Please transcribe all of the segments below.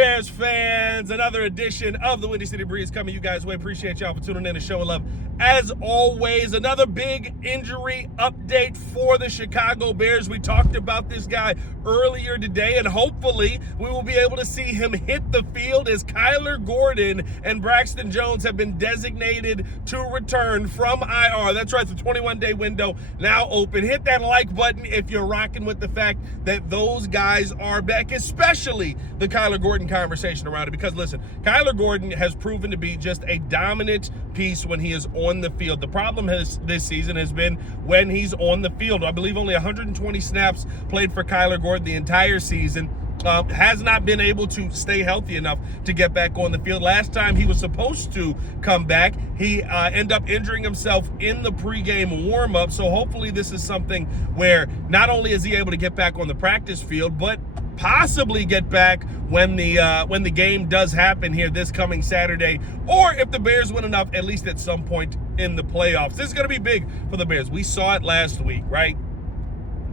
Bears fans? Another edition of the Windy City Breeze coming you guys' way. Appreciate y'all for tuning in and showing love. As always, another big injury update for the Chicago Bears. We talked about this guy earlier today, and hopefully we will be able to see him hit the field as Kyler Gordon and Braxton Jones have been designated to return from IR. That's right, the 21-day window now open. Hit that like button if you're rocking with the fact that those guys are back, especially the Kyler Gordon conversation around it. Because listen, Kyler Gordon has proven to be just a dominant piece when he is on the field. The problem this season has been when he's on the field. I believe only 120 snaps played for Kyler Gordon the entire season. Has not been able to stay healthy enough to get back on the field. Last time he was supposed to come back, he ended up injuring himself in the pregame warm-up. So hopefully this is something where not only is he able to get back on the practice field, but possibly get back when the game does happen here this coming Saturday, or if the Bears win enough, at least at some point in the playoffs. This is going to be big for the Bears. We saw it last week, right?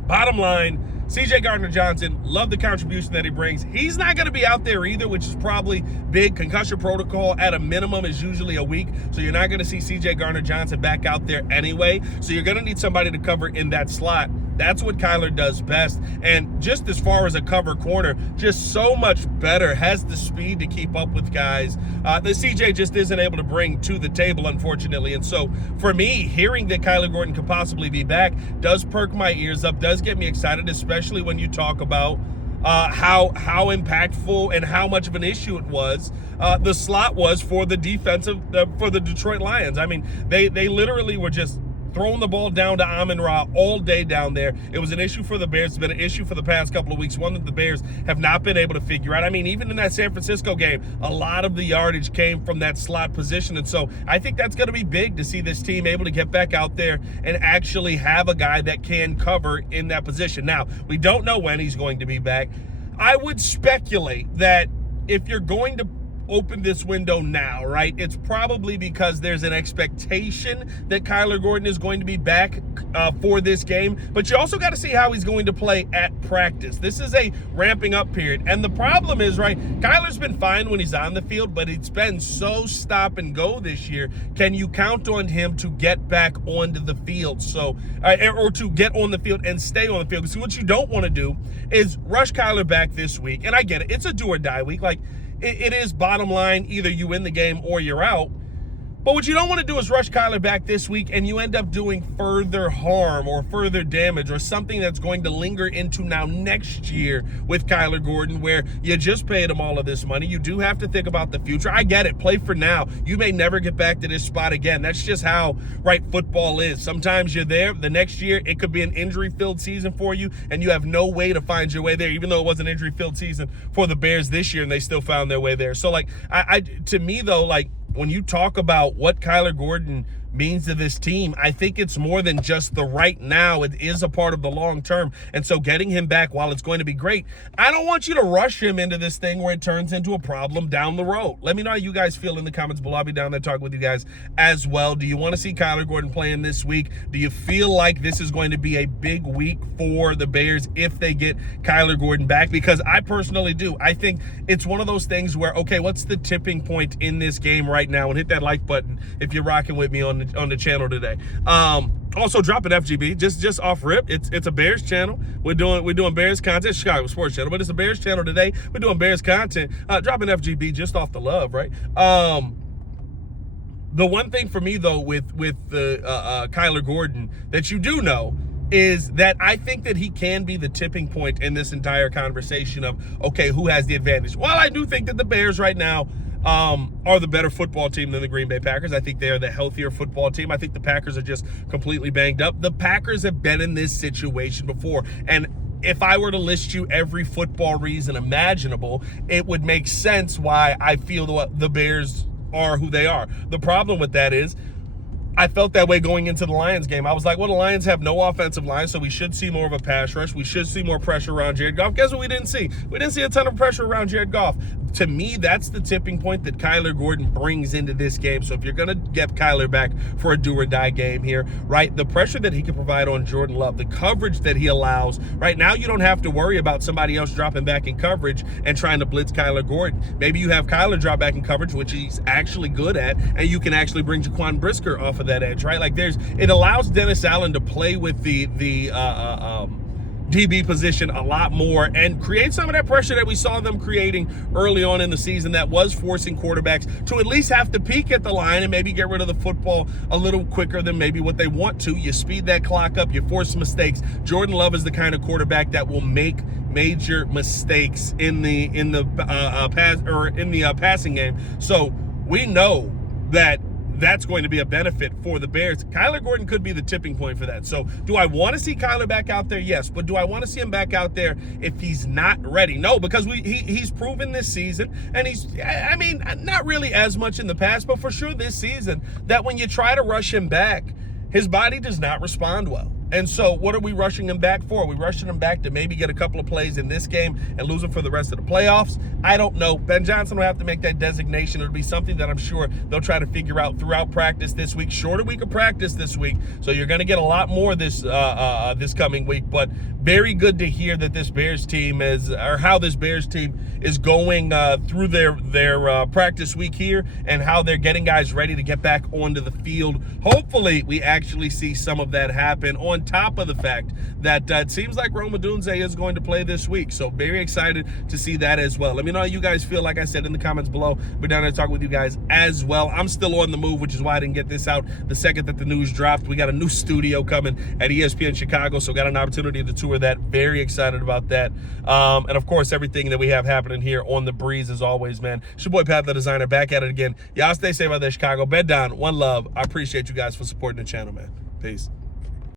Bottom line, C.J. Gardner-Johnson, love the contribution that he brings. He's not going to be out there either, which is probably big. Concussion protocol at a minimum is usually a week, so you're not going to see C.J. Gardner-Johnson back out there anyway. So you're going to need somebody to cover in that slot. That's what Kyler does best. And just as far as a cover corner, just so much better, has the speed to keep up with guys that CJ just isn't able to bring to the table, unfortunately. And so for me, hearing that Kyler Gordon could possibly be back does perk my ears up, does get me excited, especially when you talk about how impactful and how much of an issue it was the slot was for the for the Detroit Lions. I mean, they literally were just throwing the ball down to Amon-Ra all day down there. It was an issue for the Bears. It's been an issue for the past couple of weeks, one that the Bears have not been able to figure out. I mean, even in that San Francisco game, a lot of the yardage came from that slot position. And so I think that's going to be big to see this team able to get back out there and actually have a guy that can cover in that position. Now, we don't know when he's going to be back. I would speculate that if you're going to open this window now, right, it's probably because there's an expectation that Kyler Gordon is going to be back for this game, but you also got to see how he's going to play at practice. This is a ramping up period, and the problem is, right, Kyler's been fine when he's on the field, but it's been so stop and go this year. Can you count on him to get back onto the field, or to get on the field and stay on the field? Because what you don't want to do is rush Kyler back this week, and I get it, it's a do or die week. Like, it is bottom line, either you win the game or you're out. But what you don't want to do is rush Kyler back this week and you end up doing further harm or further damage or something that's going to linger into now next year with Kyler Gordon, where you just paid him all of this money. You do have to think about the future. I get it. Play for now. You may never get back to this spot again. That's just how, right, football is. Sometimes you're there. The next year, it could be an injury-filled season for you, and you have no way to find your way there, even though it was an injury-filled season for the Bears this year, and they still found their way there. So, like, to me, though, like, when you talk about what Kyler Gordon means to this team, I think it's more than just the right now. It is a part of the long term. And so getting him back, while it's going to be great, I don't want you to rush him into this thing where it turns into a problem down the road. Let me know how you guys feel in the comments below. I'll be down there talking with you guys as well. Do you want to see Kyler Gordon playing this week? Do you feel like this is going to be a big week for the Bears if they get Kyler Gordon back? Because I personally do. I think it's one of those things where, okay, what's the tipping point in this game right now? And hit that like button if you're rocking with me on the channel today. Also drop an FGB just off rip. It's a Bears channel. We're doing Bears content. Chicago Sports Channel, but it's a Bears channel today. We're doing Bears content. Drop an FGB just off the love, right? The one thing for me though with the Kyler Gordon that you do know is that I think that he can be the tipping point in this entire conversation of, okay, who has the advantage? While I do think that the Bears right now are the better football team than the Green Bay Packers. I think they are the healthier football team. I think the Packers are just completely banged up. The Packers have been in this situation before, and if I were to list you every football reason imaginable, it would make sense why I feel the Bears are who they are. The problem with that is I felt that way going into the Lions game. I was like, well, the Lions have no offensive line, so we should see more of a pass rush. We should see more pressure around Jared Goff. Guess what we didn't see? We didn't see a ton of pressure around Jared Goff. to me, that's the tipping point that Kyler Gordon brings into this game. So if you're going to get Kyler back for a do-or-die game here, right, the pressure that he can provide on Jordan Love, the coverage that he allows, right now you don't have to worry about somebody else dropping back in coverage and trying to blitz Kyler Gordon. Maybe you have Kyler drop back in coverage, which he's actually good at, and you can actually bring Jaquan Brisker off of that edge, right? Like it allows Dennis Allen to play with the DB position a lot more and create some of that pressure that we saw them creating early on in the season that was forcing quarterbacks to at least have to peek at the line and maybe get rid of the football a little quicker than maybe what they want to. You speed that clock up, you force mistakes. Jordan Love is the kind of quarterback that will make major mistakes in the passing game. So we know that that's going to be a benefit for the Bears. Kyler Gordon could be the tipping point for that. So do I want to see Kyler back out there? Yes. But do I want to see him back out there if he's not ready? No, because he's proven this season, and not really as much in the past, but for sure this season, that when you try to rush him back, his body does not respond well. And so what are we rushing him back for? Are we rushing him back to maybe get a couple of plays in this game and lose him for the rest of the playoffs? I don't know. Ben Johnson will have to make that designation. It'll be something that I'm sure they'll try to figure out throughout practice this week. Shorter week of practice this week, so you're going to get a lot more this coming week. But very good to hear that this Bears team how this Bears team is going through their practice week here and how they're getting guys ready to get back onto the field. Hopefully, we actually see some of that happen on top of the fact that it seems like Rome Odunze is going to play this week. So very excited to see that as well. Let me know how you guys feel, like I said, in the comments below. We're down there talking with you guys as well. I'm still on the move, which is why I didn't get this out the second that the news dropped. We got a new studio coming at ESPN Chicago, so got an opportunity to tour that. Very excited about that. And of course, everything that we have happening here on the breeze as always, man. It's your boy Pat the Designer back at it again. Y'all stay safe out there, Chicago. Bed down. One love. I appreciate you guys for supporting the channel, man. Peace.